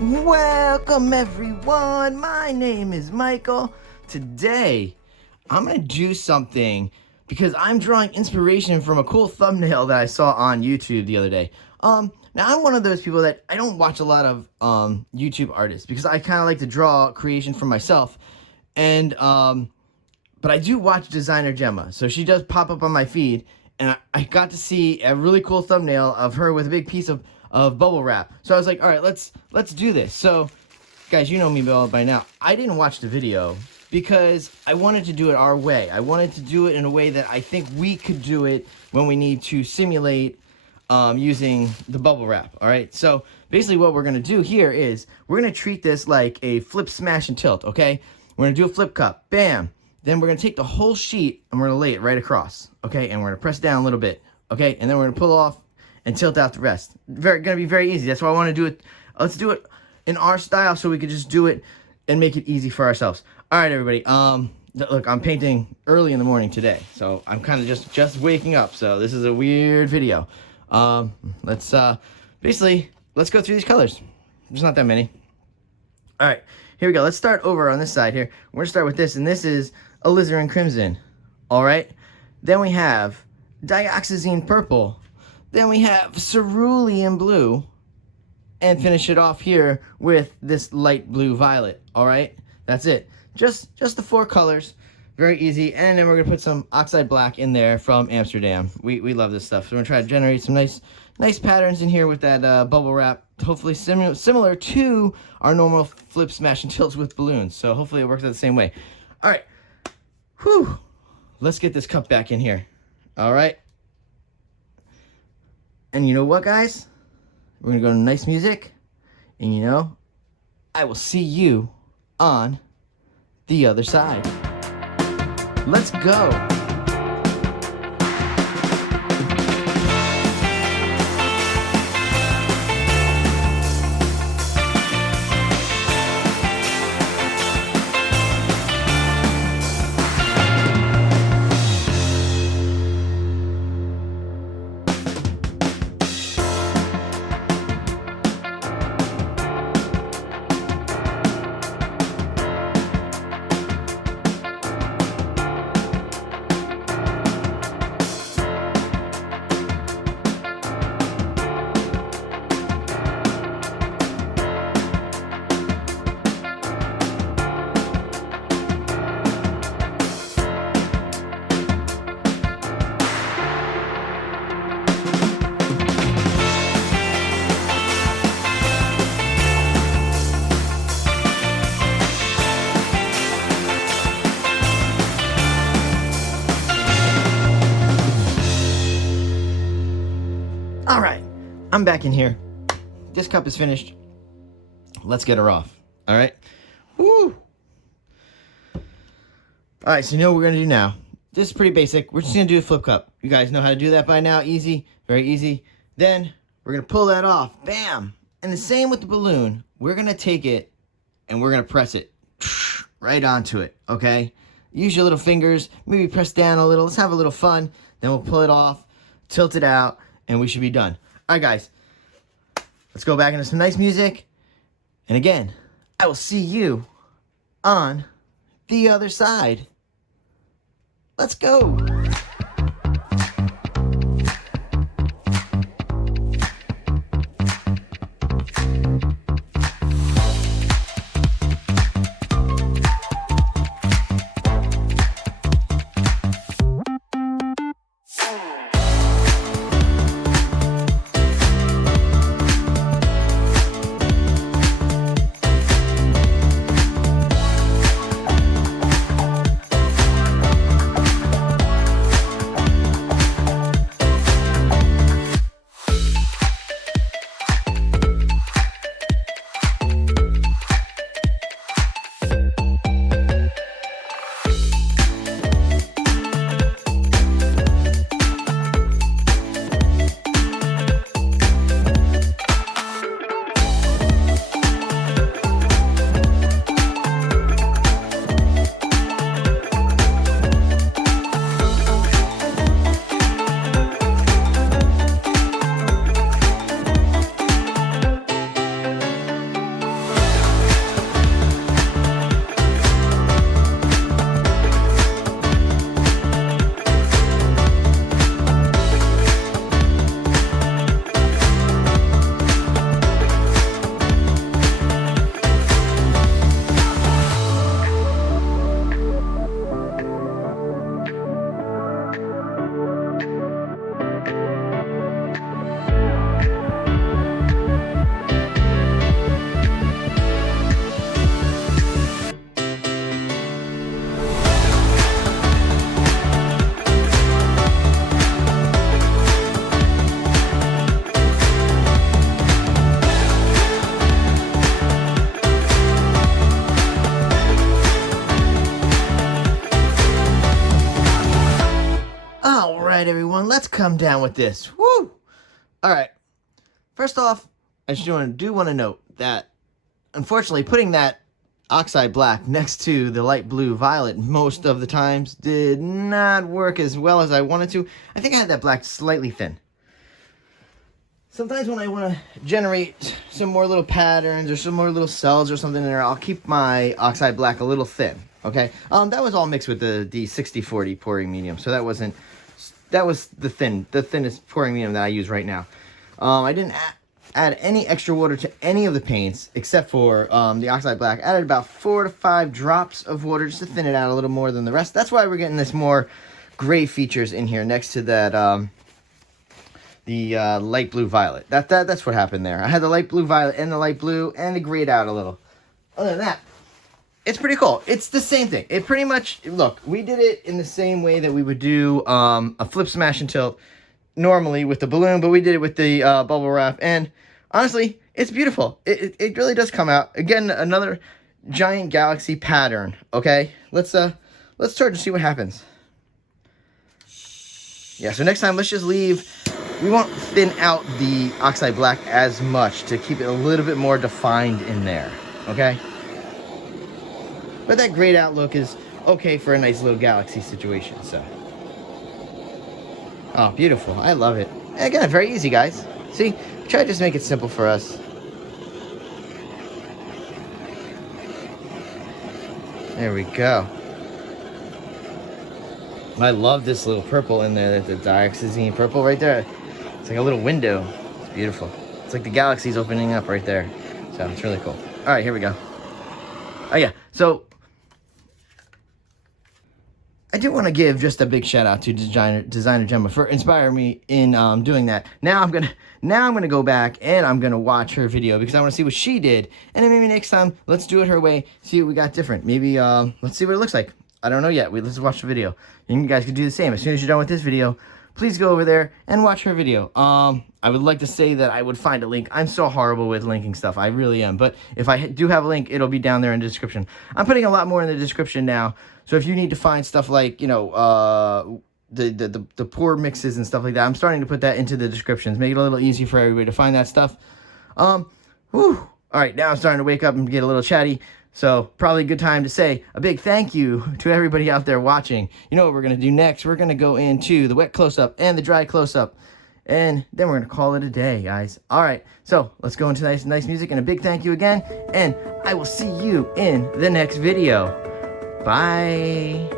Welcome everyone, my name is Michael. Today, I'm gonna do something because I'm drawing inspiration from a cool thumbnail that I saw on YouTube the other day. Now I'm one of those people that I don't watch a lot of YouTube artists because I kind of like to draw creation for myself. And but I do watch designer Gemma, so she does pop up on my feed, and I got to see a really cool thumbnail of her with a big piece of bubble wrap. So I was like, all right, let's do this. So guys, you know me by now. I didn't watch the video because I wanted to do it our way. I wanted to do it in a way that I think we could do it when we need to simulate using the bubble wrap. All right, so basically what we're gonna do here is we're gonna treat this like a flip, smash, and tilt. Okay, we're gonna do a flip cup, bam. Then we're gonna take the whole sheet and we're gonna lay it right across. Okay, and we're gonna press down a little bit. Okay, and then we're gonna pull off and tilt out the rest. Gonna be very easy. That's why I want to do it. Let's do it in our style so we could just do it and make it easy for ourselves. All right, everybody. Look, I'm painting early in the morning today, so I'm kind of just waking up. So this is a weird video. Let's go through these colors. There's not that many. All right, here we go. Let's start over on this side here. We're gonna start with this, and this is alizarin crimson. All right. Then we have dioxazine purple. Then we have cerulean blue, and finish it off here with this light blue violet. All right, that's it. Just the four colors, very easy. And then we're gonna put some oxide black in there from Amsterdam. We love this stuff. So we're gonna try to generate some nice patterns in here with that bubble wrap. Hopefully similar to our normal flip, smash, and tilts with balloons. So hopefully it works out the same way. All right, whew. Let's get this cup back in here. All right. And you know what, guys? We're gonna go to nice music, and you know, I will see you on the other side. Let's go. All right, I'm back in here. This cup is finished. Let's get her off. All right. Woo. All right, so you know what we're gonna do now. This is pretty basic. We're just gonna do a flip cup. You guys know how to do that by now. Easy, very easy. Then we're gonna pull that off. Bam. And the same with the balloon. We're gonna take it and we're gonna press it right onto it. Okay. Use your little fingers. Maybe press down a little. Let's have a little fun. Then we'll pull it off, tilt it out, and we should be done. All right, guys, let's go back into some nice music. And again, I will see you on the other side. Let's go. let's come down with this. Woo! All right. First off, I do want to note that, unfortunately, putting that oxide black next to the light blue violet most of the times did not work as well as I wanted to. I think I had that black slightly thin. Sometimes when I want to generate some more little patterns or some more little cells or something in there, I'll keep my oxide black a little thin, okay? That was all mixed with the 60-40 pouring medium, so that was the thinnest pouring medium that I use right now. I didn't add any extra water to any of the paints except for the oxide black. Added about 4 to 5 drops of water just to thin it out a little more than the rest. That's why we're getting this more gray features in here next to that the light blue violet. That's what happened there. I had the light blue violet and the light blue, and it grayed out a little. Other than that, it's pretty cool. It's the same thing. It pretty much, look, we did it in the same way that we would do a flip, smash, and tilt normally with the balloon, but we did it with the bubble wrap, and honestly, it's beautiful. It really does come out. Again, another giant galaxy pattern, okay? Let's start to see what happens. Yeah, so next time, let's just leave. We won't thin out the oxide black as much to keep it a little bit more defined in there, okay? But that grayed out look is okay for a nice little galaxy situation, so. Oh, beautiful. I love it. Again, very easy, guys. See, try to just make it simple for us. There we go. I love this little purple in there, the dioxazine purple right there. It's like a little window. It's beautiful. It's like the galaxy's opening up right there. So it's really cool. All right, here we go. Oh yeah, so I do want to give just a big shout out to designer Gemma for inspiring me in doing that. Now I'm gonna go back and I'm gonna watch her video because I want to see what she did, and then maybe next time let's do it her way. See what we got different. Maybe let's see what it looks like. I don't know yet. Let's watch the video, and you guys can do the same. As soon as you're done with this video, please go over there and watch her video. I would like to say that I would find a link. I'm so horrible with linking stuff. I really am. But if I do have a link, it'll be down there in the description. I'm putting a lot more in the description now. So if you need to find stuff like, you know, the pour mixes and stuff like that, I'm starting to put that into the descriptions. Make it a little easy for everybody to find that stuff. All right, now I'm starting to wake up and get a little chatty. So probably a good time to say a big thank you to everybody out there watching. You know what we're going to do next? We're going to go into the wet close-up and the dry close-up. And then we're going to call it a day, guys. All right, so let's go into nice music. And a big thank you again. And I will see you in the next video. Bye.